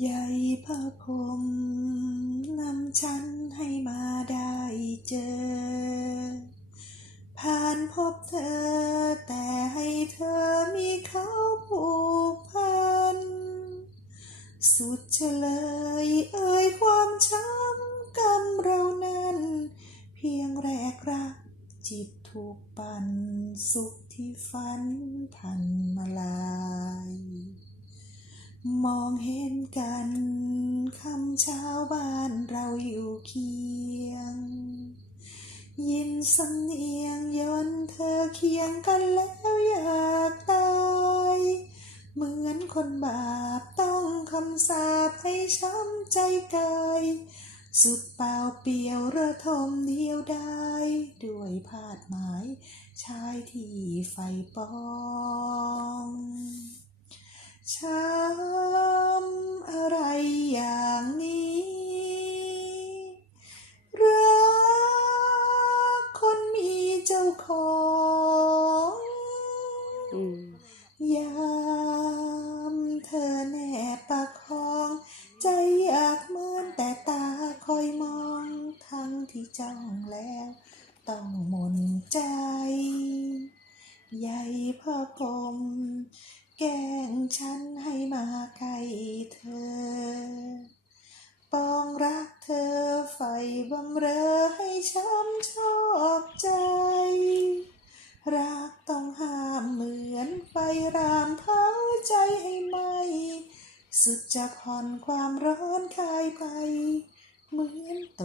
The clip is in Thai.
ใหญ่พระพรหมนำฉันให้มาได้เจอ ผ่านพบเธอ แต่ให้เธอมีเขาผูกพัน สุดเฉลยเอ่ยความช้ำกรรมเรานั้น เพียงแรกรักจิตถูกปั่น สุขที่ฝันพันมาลาย มองเห็นกันคำชาวบ้านเราอยู่เคียง ยินสำเนียงย้อนเธอเคียงกันแล้วอยากตายเหมือนคนบาปต้องคำสาปให้ช้ำใจกายสุดเปล่าเปลียวระทมเดียวได้ ด้วยพาดหมายชายที่ไฟปองช้ำ จ้องแล้ว ต้องหมนใจ ใหญ่พ่อผมแกล้งฉันให้มาใกล้เธอ ปองรักเธอไฟบำเรอให้ช้ำชอบใจ รักต้องห้ามเหมือนไฟรามเผาใจให้ไหม สุดจะผ่อนความร้อนคายไป เหมือนต